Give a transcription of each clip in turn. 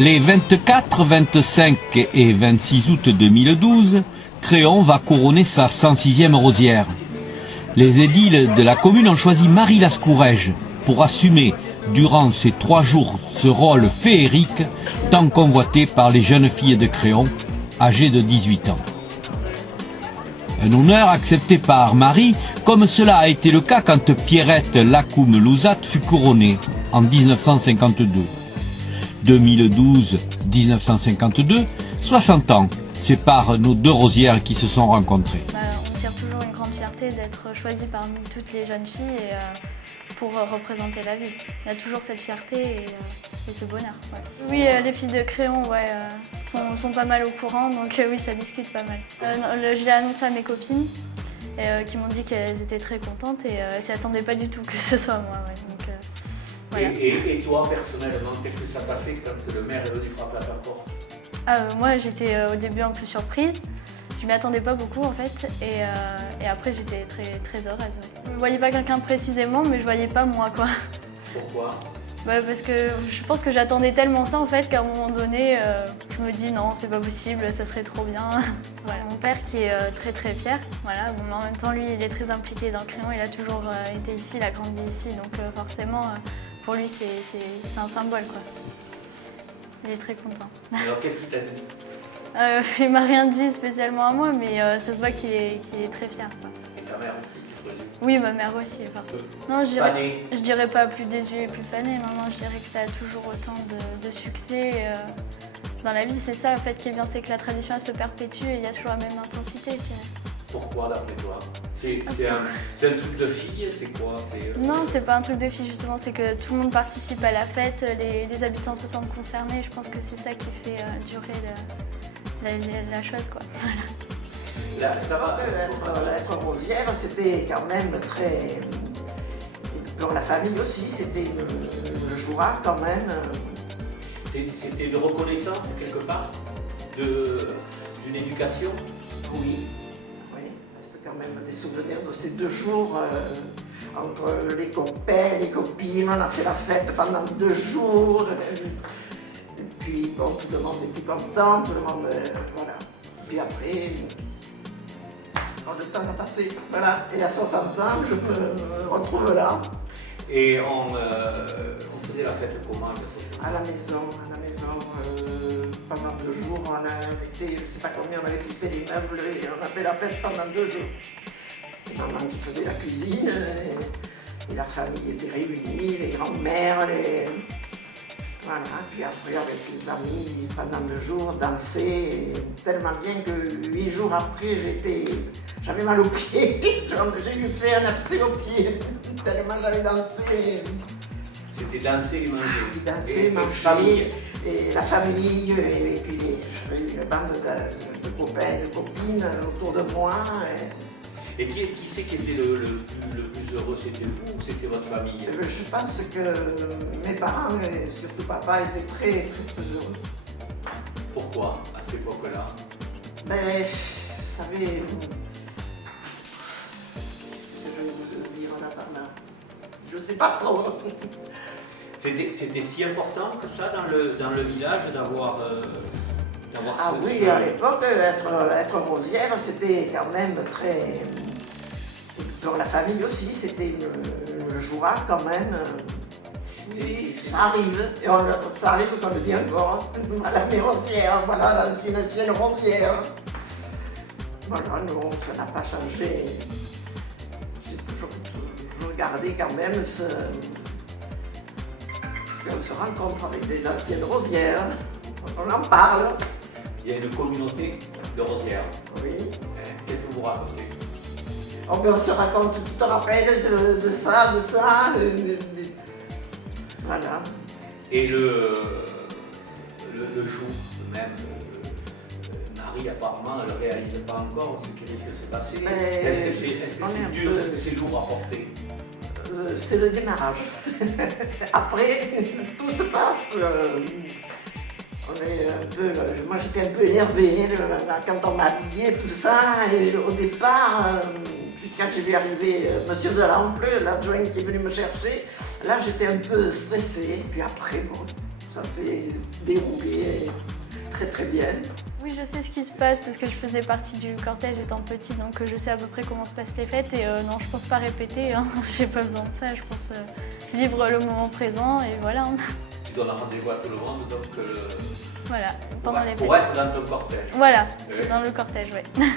Les 24, 25 et 26 août 2012, Créon va couronner sa 106e rosière. Les édiles de la commune ont choisi Marie Lascourège pour assumer durant ces 3 jours ce rôle féerique tant convoité par les jeunes filles de Créon, âgées de 18 ans. Un honneur accepté par Marie, comme cela a été le cas quand Pierrette Lacoume-Louzat fut couronnée en 1952. 2012-1952, 60 ans séparent nos 2 rosières qui se sont rencontrées. On tire toujours une grande fierté d'être choisi parmi toutes les jeunes filles pour représenter la ville. Il y a toujours cette fierté et ce bonheur. Ouais. Oui, les filles de Créon sont pas mal au courant, donc oui, ça discute pas mal. Je l'ai annoncé à mes copines qui m'ont dit qu'elles étaient très contentes et elles s'y attendaient pas du tout que ce soit moi. Ouais. Donc, voilà. Et toi, personnellement, qu'est-ce que ça t'a fait quand le maire est venu frapper à ta porte? Moi, j'étais au début un peu surprise. Je m'y attendais pas beaucoup en fait et après j'étais très heureuse. Ouais. Je voyais pas quelqu'un précisément mais je voyais pas moi quoi. Pourquoi? Parce que je pense que j'attendais tellement ça en fait qu'à un moment donné je me dis non c'est pas possible, ça serait trop bien. Voilà. Mon père qui est très fier, voilà. Bon, en même temps lui il est très impliqué dans Créon, il a toujours été ici, il a grandi ici donc forcément pour lui c'est un symbole quoi. Il est très content. Alors qu'est-ce qu'il t'a dit? Il m'a rien dit spécialement à moi, mais ça se voit qu'il est très fier. Quoi. Et ta mère aussi, tu présumes? Oui, ma mère aussi. Non, je dirais pas plus déçue et plus fanée. Non, je dirais que ça a toujours autant de succès. Dans la vie, c'est ça en fait qui est bien, c'est que la tradition elle se perpétue et il y a toujours la même intensité. Pourquoi d'après toi? C'est un truc de fille? C'est quoi? Non, c'est pas un truc de fille justement, c'est que tout le monde participe à la fête, les habitants se sentent concernés. Je pense que c'est ça qui fait durer la chose quoi. Voilà. Là, ça va. Être rosière, c'était quand même très. Pour la famille aussi, c'était une joie quand même. C'était une reconnaissance quelque part d'une éducation? Oui, c'est quand même des souvenirs de ces 2 jours entre les copains, les copines. On a fait la fête pendant 2 jours. Et puis bon, tout le monde était content, tout le monde. Voilà. Puis après, le temps a passé. Voilà. Et à 60 ans, je me retrouve là. Et on faisait la fête comment? À la maison. Pendant 2 jours, on a été, je ne sais pas combien, on avait poussé les meubles et on a fait la fête pendant 2 jours. C'est maman qui faisait la cuisine et la famille était réunie, les grands-mères, Voilà, puis après avec les amis, pendant 2 jours, danser, tellement bien que 8 jours après, j'avais mal aux pieds. J'ai dû faire un abcès aux pieds, tellement j'avais dansé. C'était danser et manger. Danser, manger, et la famille, et puis j'avais une bande de copains, de copines autour de moi. Et qui c'est qui était le plus heureux? C'était vous ou c'était votre famille? Je pense que mes parents, et surtout papa, étaient très heureux. Pourquoi, à cette époque-là? Mais, vous savez, je vais vous dire en attendant. Je ne sais pas trop. C'était si important que ça dans le village d'avoir Ah oui, à l'époque, être rosière, c'était quand même très. Pour la famille aussi, c'était une joie quand même. Oui, ça arrive, et ça arrive qu'on le dit encore. Madame est rosière, voilà, une ancienne rosière. Voilà, non, ça n'a pas changé. J'ai toujours regardé quand même qu'on se rencontre avec des anciennes rosières. On en parle. Il y a une communauté de rosières. Oui. Qu'est-ce que vous racontez? On se raconte tout un rappel de ça. Voilà. Et le jour même, Marie apparemment elle ne réalise pas encore ce qui risque de se passer. Est-ce que c'est dur? Est-ce que c'est lourd à porter? C'est le démarrage. Après, tout se passe. Moi j'étais un peu énervée quand on m'a habillée, tout ça. Et au départ, puis quand j'ai vu arriver Monsieur Delample, l'adjoint qui est venu me chercher, là j'étais un peu stressée. Puis après, bon, ça s'est déroulé très très bien. Oui, je sais ce qui se passe parce que je faisais partie du cortège étant petite, donc je sais à peu près comment se passent les fêtes et non, je pense pas répéter, hein. J'ai pas besoin de ça, je pense vivre le moment présent et voilà. Tu donnes rendez-vous à tout le monde, donc Voilà, pendant les fêtes. pour être dans ton cortège. Voilà, Oui. dans le cortège, ouais. Voilà.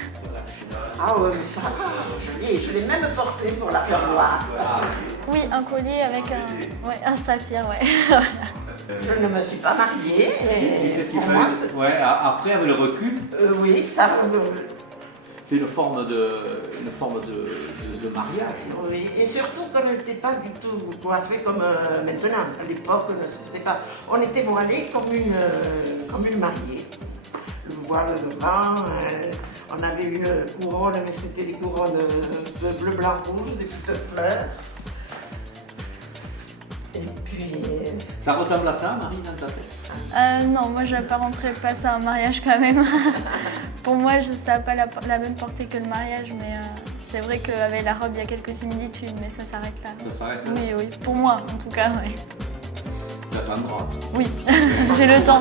Ah ouais, mais ça, je l'ai même porté pour la faire voir. Ah, Oui, un collier avec un saphir, ouais. Je ne me suis pas mariée, et et qu'il pour moi, fallait- ouais, après, avec le recul, oui, ça, c'est une forme de mariage. Non? oui. Et surtout qu'on n'était pas du tout coiffé comme maintenant. À l'époque, c'était pas. On était voilés comme une mariée. Le voile devant, on avait une couronne, mais c'était des couronnes de bleu, blanc, rouge, des petites fleurs. Et puis. Ça ressemble à ça, Marie, dans ta tête? Non, moi j'apparenterais pas ça à un mariage quand même. Pour moi, ça n'a pas la même portée que le mariage, mais c'est vrai qu'avec la robe, il y a quelques similitudes, mais ça s'arrête là. Ça s'arrête là? Oui, oui, pour moi en tout cas, oui. Tu attendras. Oui, j'ai le temps.